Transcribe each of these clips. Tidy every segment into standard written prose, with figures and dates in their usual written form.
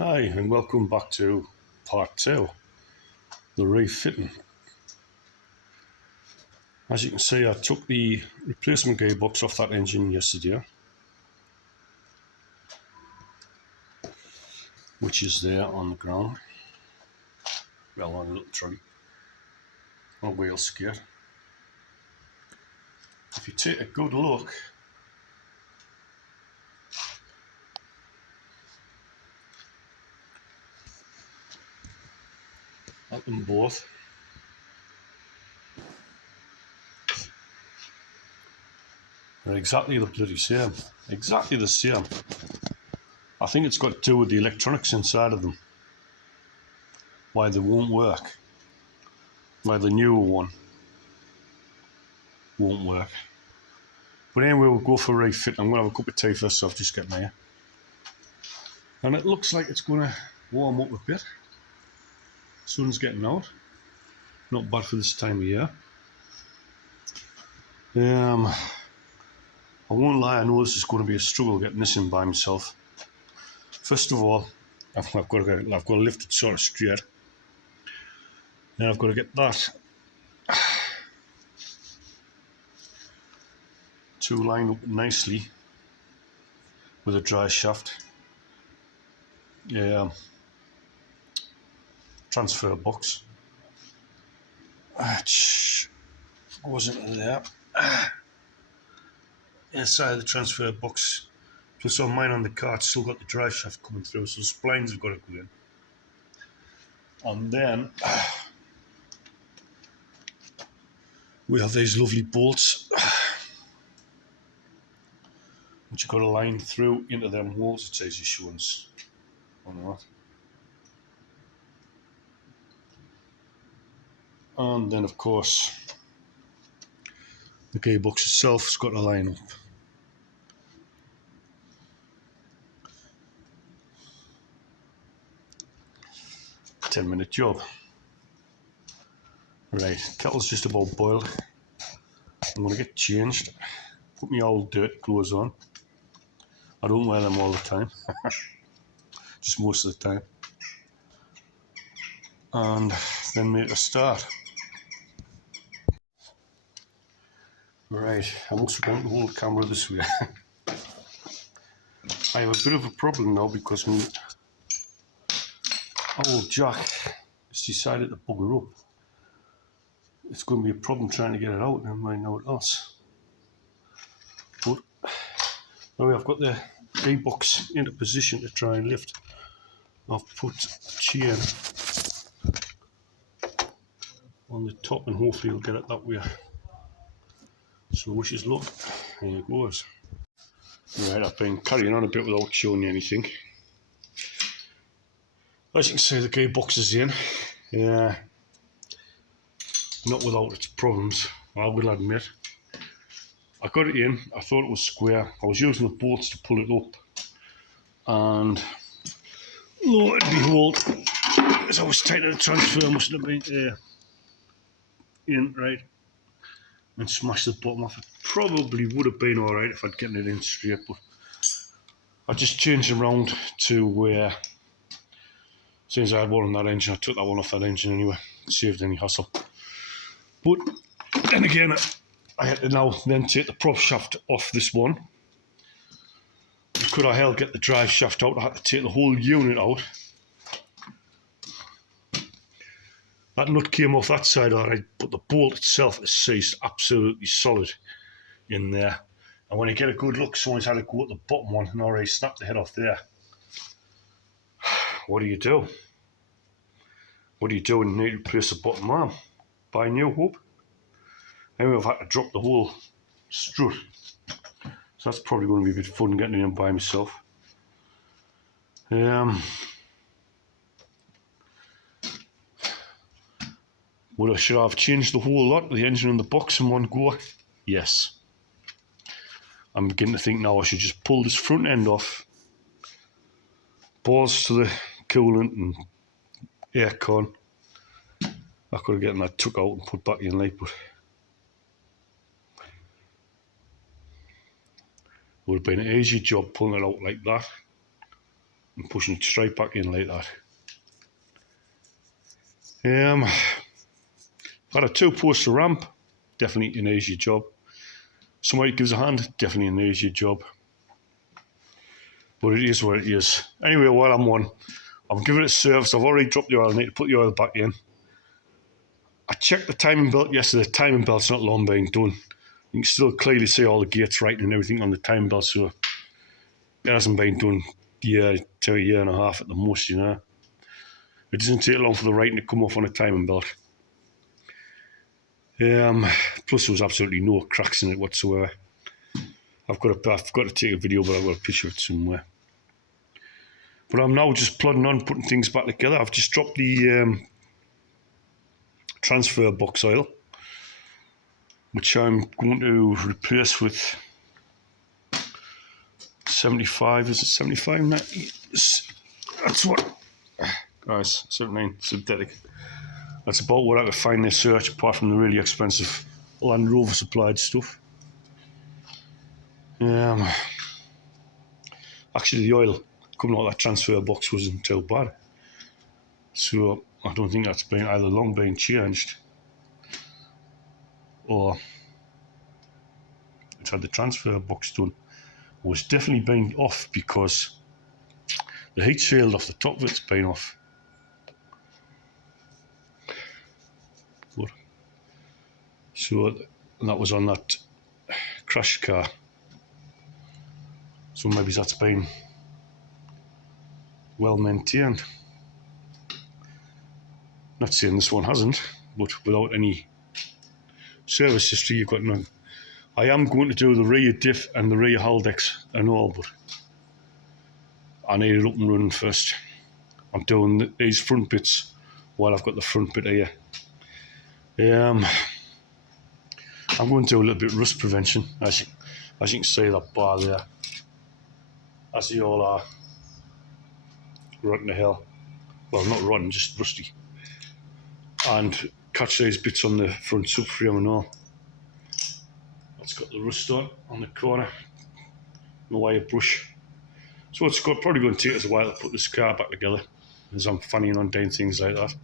Hi and welcome back to part 2, the refitting. As you can see, I took the replacement gearbox off that engine yesterday, which is there on the ground, well, on a little trolley, on a wheel skate. If you take a good look, at them both, they're exactly the bloody same. Exactly the same. I think it's got to do with the electronics inside of them, why they won't work, why the newer one won't work. But anyway, we'll go for a refit. I'm going to have a cup of tea first, so I've just getting here. And it looks like it's going to warm up a bit. Sun's getting out. Not bad for this time of year. I won't lie, I know this is going to be a struggle getting this in by myself. First of all, I've got to lift it sort of straight. Then I've got to get that to line up nicely with a dry shaft. Transfer box. Which goes into there. Inside the transfer box. Plus on mine on the car, it's still got the dry shaft coming through, so the splines have got to go in. And then we have these lovely bolts which you've got to line through into them holes. It's easy showing us on that. And then of course the gearbox itself has got to line up. A 10-minute job. Right, kettle's just about boiled. I'm going to get changed. Put my old dirt clothes on. I don't wear them all the time. Just most of the time. And then make a start. Right, I must have gone to hold the camera this way. I have a bit of a problem now because my old jack has decided to bugger up. It's going to be a problem trying to get it out, never mind how else. But now I've got the gearbox into position to try and lift. I've put a chain on the top and hopefully it'll get it that way. So wish us luck. Here it goes. Right, I've been carrying on a bit without showing you anything. As you can see, the gearbox is in. Not without its problems, I will admit. I got it in, I thought it was square. I was using the bolts to pull it up. And lo and behold, as I was tightening the transfer, I must have been in, right, and smashed the bottom off. It probably would have been alright if I'd gotten it in straight, but I just changed them around to where, since I had one on that engine, I took that one off that engine anyway, saved any hassle. But then again, I had to now then take the prop shaft off this one. Could I get the drive shaft out, I had to take the whole unit out. That nut came off that side alright, but the bolt itself is seized absolutely solid in there. And when you get a good look, someone's had to go at the bottom one and already snapped the head off there. What do you do? What do you do when you need to replace the bottom arm? Buy a new hoop? Anyway, I've had to drop the whole strut. So that's probably going to be a bit fun getting it in by myself. Should I have changed the whole lot, the engine and the box in one go? Yes. I'm beginning to think now I should just pull this front end off, balls to the coolant and air con. I could have gotten that took out and put back in late, but it would have been an easy job pulling it out like that. and pushing it straight back in like that. Had a 2-poster ramp, definitely an easier job. Somebody gives a hand, definitely an easier job. But it is what it is. Anyway, while I'm on, I'm giving it a service. I've already dropped the oil. I need to put the oil back in. I checked the timing belt yesterday. The timing belt's not long being done. You can still clearly see all the gates right and everything on the timing belt, so it hasn't been done to a year and a half at the most, you know. It doesn't take long for the writing to come off on a timing belt. Plus there was absolutely no cracks in it whatsoever. I've got to take a video, but I've got a picture of it somewhere. But I'm now just plodding on, putting things back together. I've just dropped the transfer box oil, which I'm going to replace with 75. Is it 75? 90? That's what, guys, 79 synthetic. That's about what I could find in this search, apart from the really expensive Land Rover supplied stuff. Actually, the oil coming out of that transfer box wasn't too bad, so I don't think that's been either long been changed or it's had the transfer box done. It was definitely been off because the heat shield off the top of it's been off. But, so that was on that crash car. So maybe that's been well maintained. Not saying this one hasn't, but without any service history, you've got none. I am going to do the rear diff and the rear Haldex and all, but I need it up and running first. I'm doing these front bits while I've got the front bit here. I'm going to do a little bit of rust prevention, as you can see that bar there. As they all are rotten to hell. Well, not rotten, just rusty. And catch these bits on the front subframe and all. That's got the rust on the corner. No wire brush. So it's probably going to take us a while to put this car back together, as I'm fanning on doing things like that.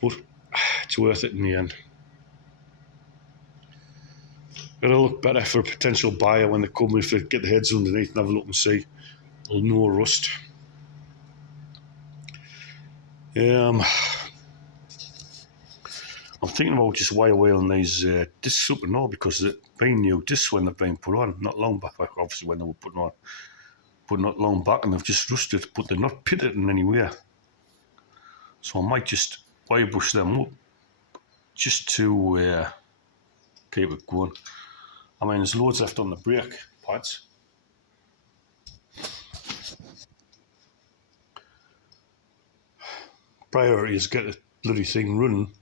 But it's worth it in the end. It'll look better for a potential buyer when they come, if they get their heads underneath and have a look and see. There's no rust. I'm thinking about just wire wheeling these discs up and all, because they've been new discs when they've been put on, not long back, obviously when they were put on, but not long back, and they've just rusted, but they're not pitted in any way. So I might just wire brush them up just to keep it going. I mean, there's loads left on the brake pads. Priority is get the bloody thing running,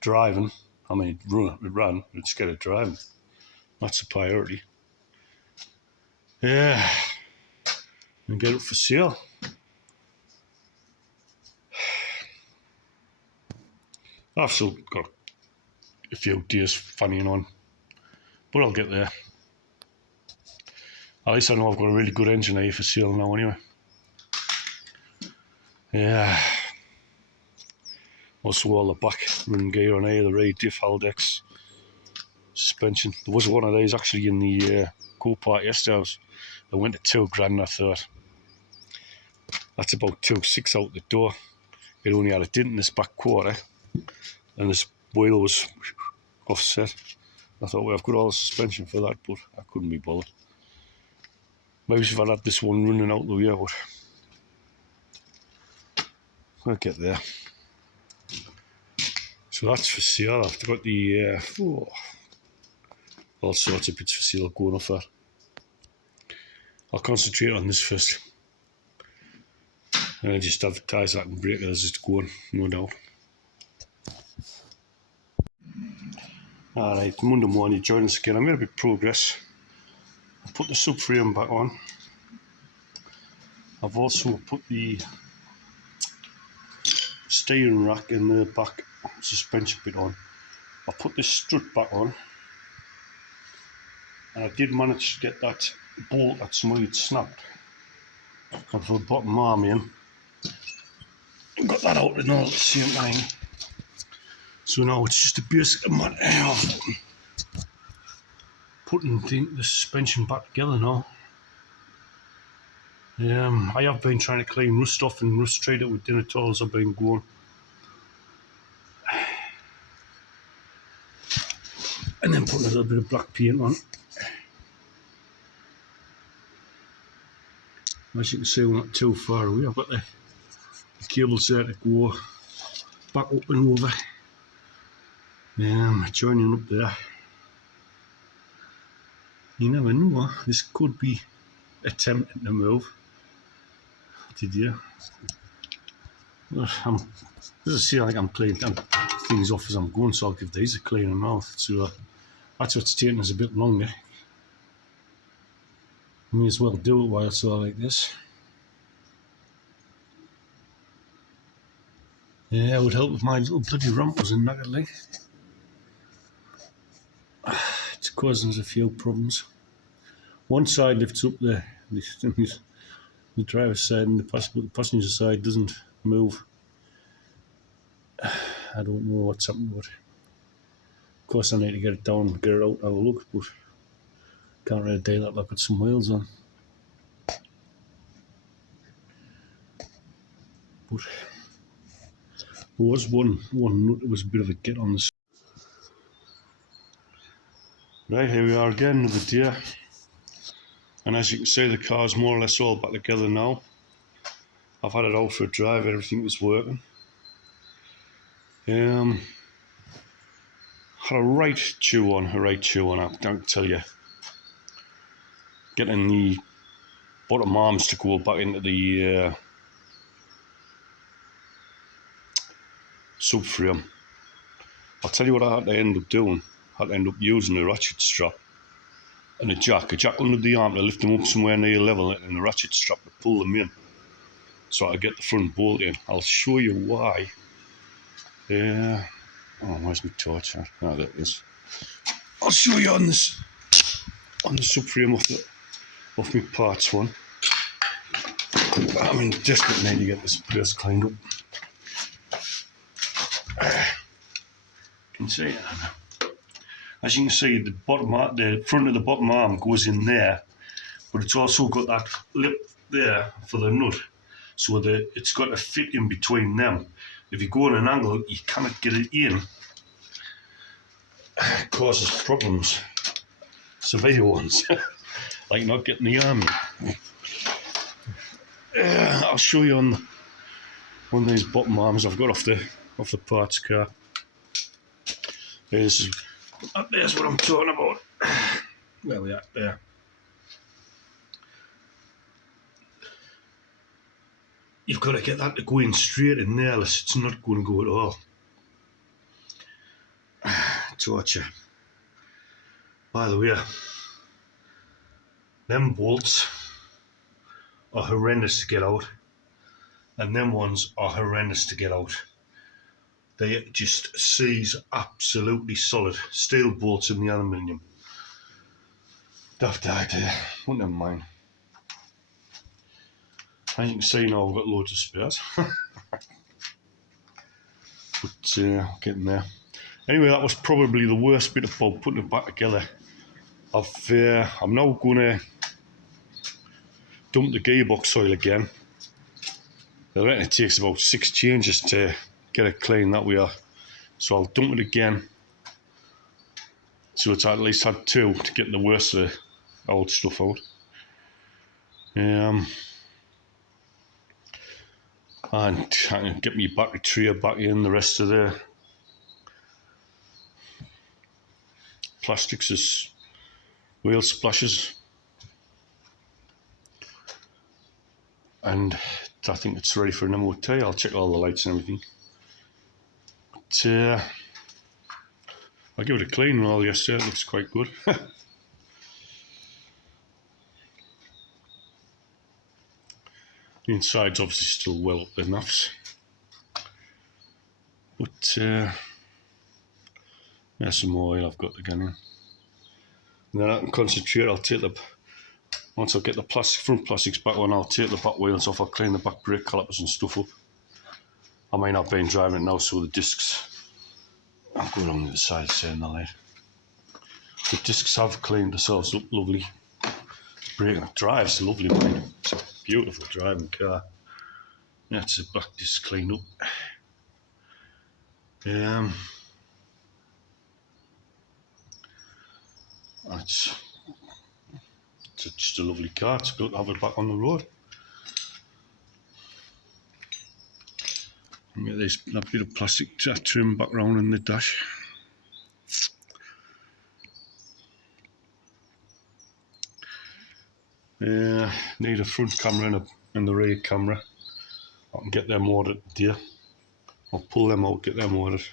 driving. I mean, run, let's get it driving. That's the priority. Yeah, and get it for sale. I've still got a few days fanning on, but I'll get there. At least I know I've got a really good engine here for sale now anyway. Yeah. Also all the back running gear on here, the rear diff, Haldex, suspension. There was one of these actually in the go-part yesterday. I went to £2,000, I thought. That's about 2.6 out the door. It only had a dent in this back quarter, and this wheel was offset. I thought, well, I've got all the suspension for that, but I couldn't be bothered. Maybe if I'd had this one running out the way, but I'll get there. So that's for sale. I've got the all sorts of bits for sale going off that. I'll concentrate on this first, and I just advertise that and break it as it's going, no doubt. Alright, Monday morning, join us again. I made a bit of progress. I put the subframe back on. I've also put the steering rack in the back suspension bit on. I put this strut back on, and I did manage to get that bolt that somebody had snapped and for the bottom arm in. Got that out and all at the same time. So now it's just a basic matter of putting the suspension back together now. I have been trying to clean rust off and rust treat it with dinner towels. I've been going. And then putting a little bit of black paint on. As you can see, we're not too far away. I've got the cables there to go back up and over. Joining up there. You never know, this could be attempting to move. Did you? As I say, like I'm cleaning things off as I'm going, so I'll give these a clean mouth. So that's what's taking us a bit longer. May as well do it while it's all like this. Yeah, it would help if my little bloody ramp was in that like. It's causing us a few problems. One side lifts up the driver's side, and the passenger side doesn't move. I don't know what's happening with it. Of course I need to get it down, get it out, have a look, but can't really do that like with some wheels on. But there was one nut that was a bit of a get on this. Right, here we are again, another day. And as you can see, the car's more or less all back together now. I've had it out for a drive, everything was working. Had a right chew on, I don't tell you. Getting the bottom arms to go back into the subframe. I'll tell you what I had to end up doing. I had to end up using a ratchet strap and a jack under the arm to lift them up somewhere near level, and a ratchet strap to pull them in so I get the front bolt in. I'll show you why. Oh, where's my torch? Oh, there it is. I'll show you on the subframe of my parts one. I'm in desperate need to get this place cleaned up. You can see it. As you can see, the front of the bottom arm goes in there, but it's also got that lip there for the nut, so it's got to fit in between them. If you go on an angle, you cannot get it in. It causes problems, severe ones, like not getting the arm in. I'll show you on one of these bottom arms I've got off the parts car. There's what I'm talking about. Where we at there? You've got to get that to go in straight in there, else it's not going to go at all. Torture. By the way, them bolts are horrendous to get out, and them ones are horrendous to get out. They just seize absolutely solid. Steel bolts in the aluminium. Daft idea, well, never mind. As you can see now, I've got loads of spares. But getting there. Anyway, that was probably the worst bit about putting it back together. I'm now going to dump the gearbox oil again. I reckon it takes about 6 changes to get it clean that we are. So I'll dump it again. So it's at least had 2 to get the worst of the old stuff out. And I can get my battery tray back in, the rest of the plastics as wheel splashes. And I think it's ready for an MOT. I'll check all the lights and everything. But I'll give it a clean and all yesterday. It looks quite good. The inside's obviously still well up the naffs. But there's some more oil I've got to get in. And then I can concentrate. I'll take the Once I get the front plastics back on, I'll take the back wheels off, I'll clean the back brake calipers and stuff up. I might not be driving it now, so the discs, I'll go along the side saying the light. The discs have cleaned themselves up lovely. Brake and it drives lovely, man. It's a beautiful driving car. Yeah, it's the back disc cleaned up. It's just a lovely car. It's good to have it back on the road. And get this that bit of plastic trim back round in the dash. Need a front camera and the rear camera. I can get them ordered there. I'll pull them out, get them ordered.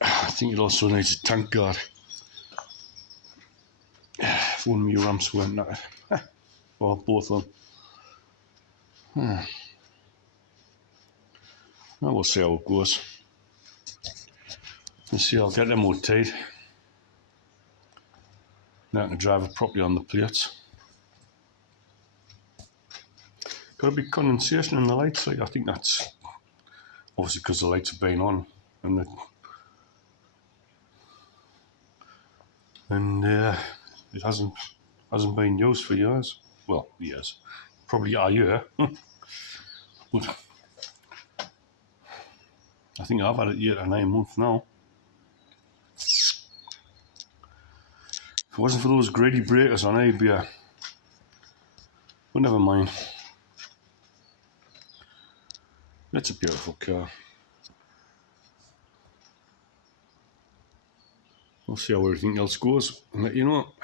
I think it also needs a tank guard. If one of my ramps weren't knackered. Or both of them. Well, we'll see how it goes. Let's see, I'll get them all tied. Now I can drive it properly on the plates. Got a big condensation in the lights, like I think that's obviously because the lights have been on and it hasn't been used for years. Well, years, probably a year. But I think I've had it 8 or 9 months now. If it wasn't for those greedy breakers on ABR, but never mind. It's a beautiful car. We'll see how everything else goes and let you know.